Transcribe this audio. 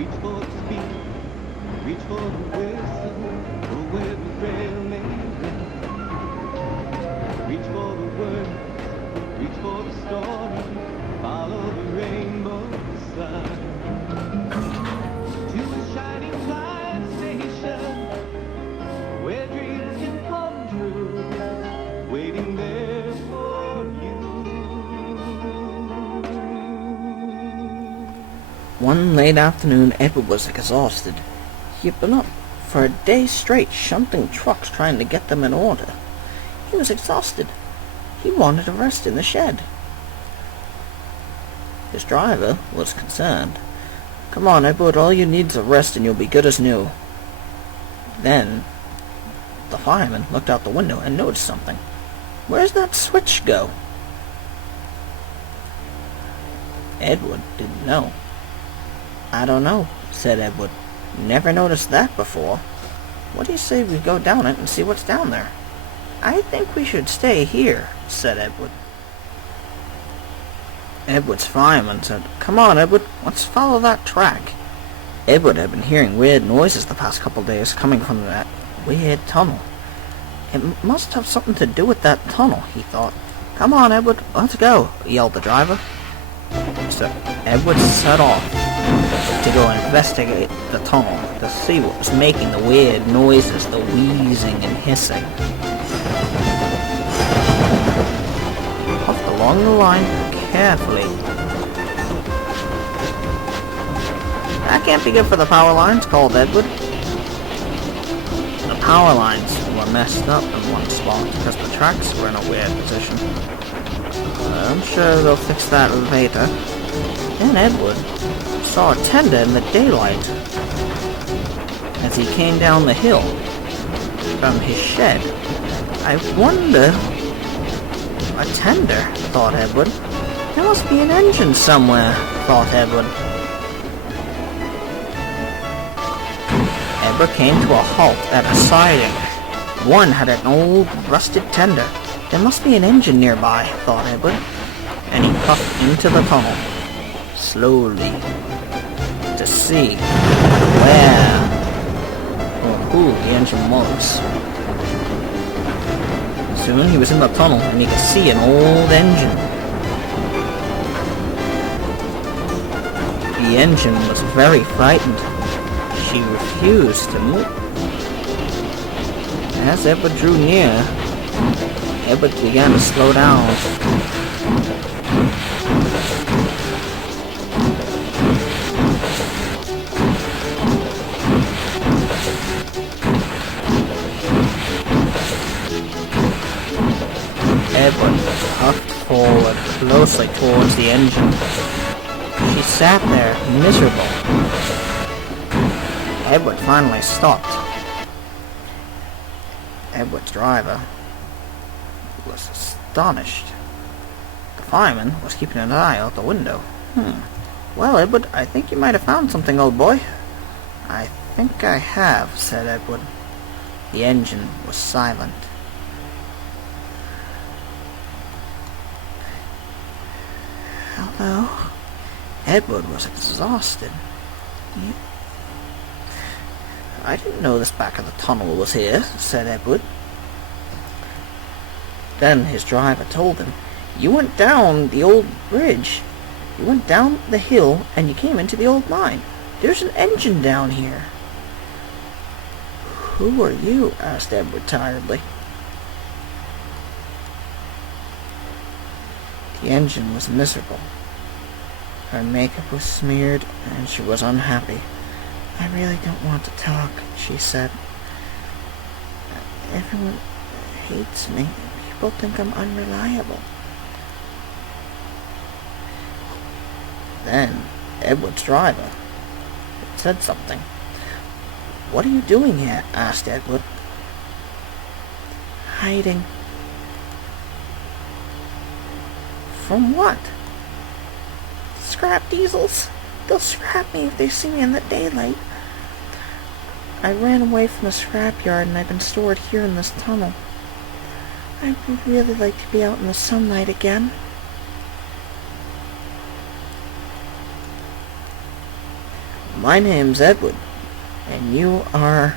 Reach for the speed, reach for the whistle, go where the rail may run. Reach for the words, reach for the story, follow the rainbow sun. To a shining fire station, where dreams can come true, waiting there for you. One late afternoon, Edward was exhausted. He had been up for a day straight shunting trucks trying to get them in order. He was exhausted. He wanted to rest in the shed. His driver was concerned. "Come on, Edward, all you need is a rest and you'll be good as new." Then the fireman looked out the window and noticed something. "Where's that switch go?" Edward didn't know. "I don't know," said Edward. "Never noticed that before. What do you say we go down it and see what's down there?" "I think we should stay here," said Edward. Edward's fireman said, "Come on, Edward, let's follow that track." Edward had been hearing weird noises the past couple days coming from that weird tunnel. It must have something to do with that tunnel, he thought. "Come on, Edward, let's go," yelled the driver. So Edward set off to go investigate the tunnel to see what was making the weird noises, the wheezing and hissing. Puffed along the line carefully. "That can't be good for the power lines," called Edward. The power lines were messed up in one spot because the tracks were in a weird position. "I'm sure they'll fix that later." Then Edward saw a tender in the daylight as he came down the hill from his shed. "I wonder..." "A tender," thought Edward. "There must be an engine somewhere," thought Edward. Edward came to a halt at a siding. One had an old rusted tender. "There must be an engine nearby," thought Edward, and he puffed into the tunnel, slowly, to see where or who the engine was. Soon he was in the tunnel and he could see an old engine. The engine was very frightened. She refused to move. As Edward drew near, Edward began to slow down. Edward puffed forward closely towards the engine. She sat there, miserable. Edward finally stopped. Edward's driver was astonished. The fireman was keeping an eye out the window. "Well, Edward, I think you might have found something, old boy." "I think I have," said Edward. The engine was silent. Hello? Edward was exhausted. "I didn't know this back of the tunnel was here," said Edward. Then his driver told him, "You went down the old bridge. You went down the hill and you came into the old mine. There's an engine down here." "Who are you?" asked Edward tiredly. The engine was miserable. Her makeup was smeared and she was unhappy. "I really don't want to talk," she said. "Everyone hates me. People think I'm unreliable." Then Edward's driver said something. "What are you doing here?" asked Edward. "Hiding." "From what?" "Scrap diesels. They'll scrap me if they see me in the daylight. I ran away from the scrapyard and I've been stored here in this tunnel. I would really like to be out in the sunlight again." My name's Edward, and you are...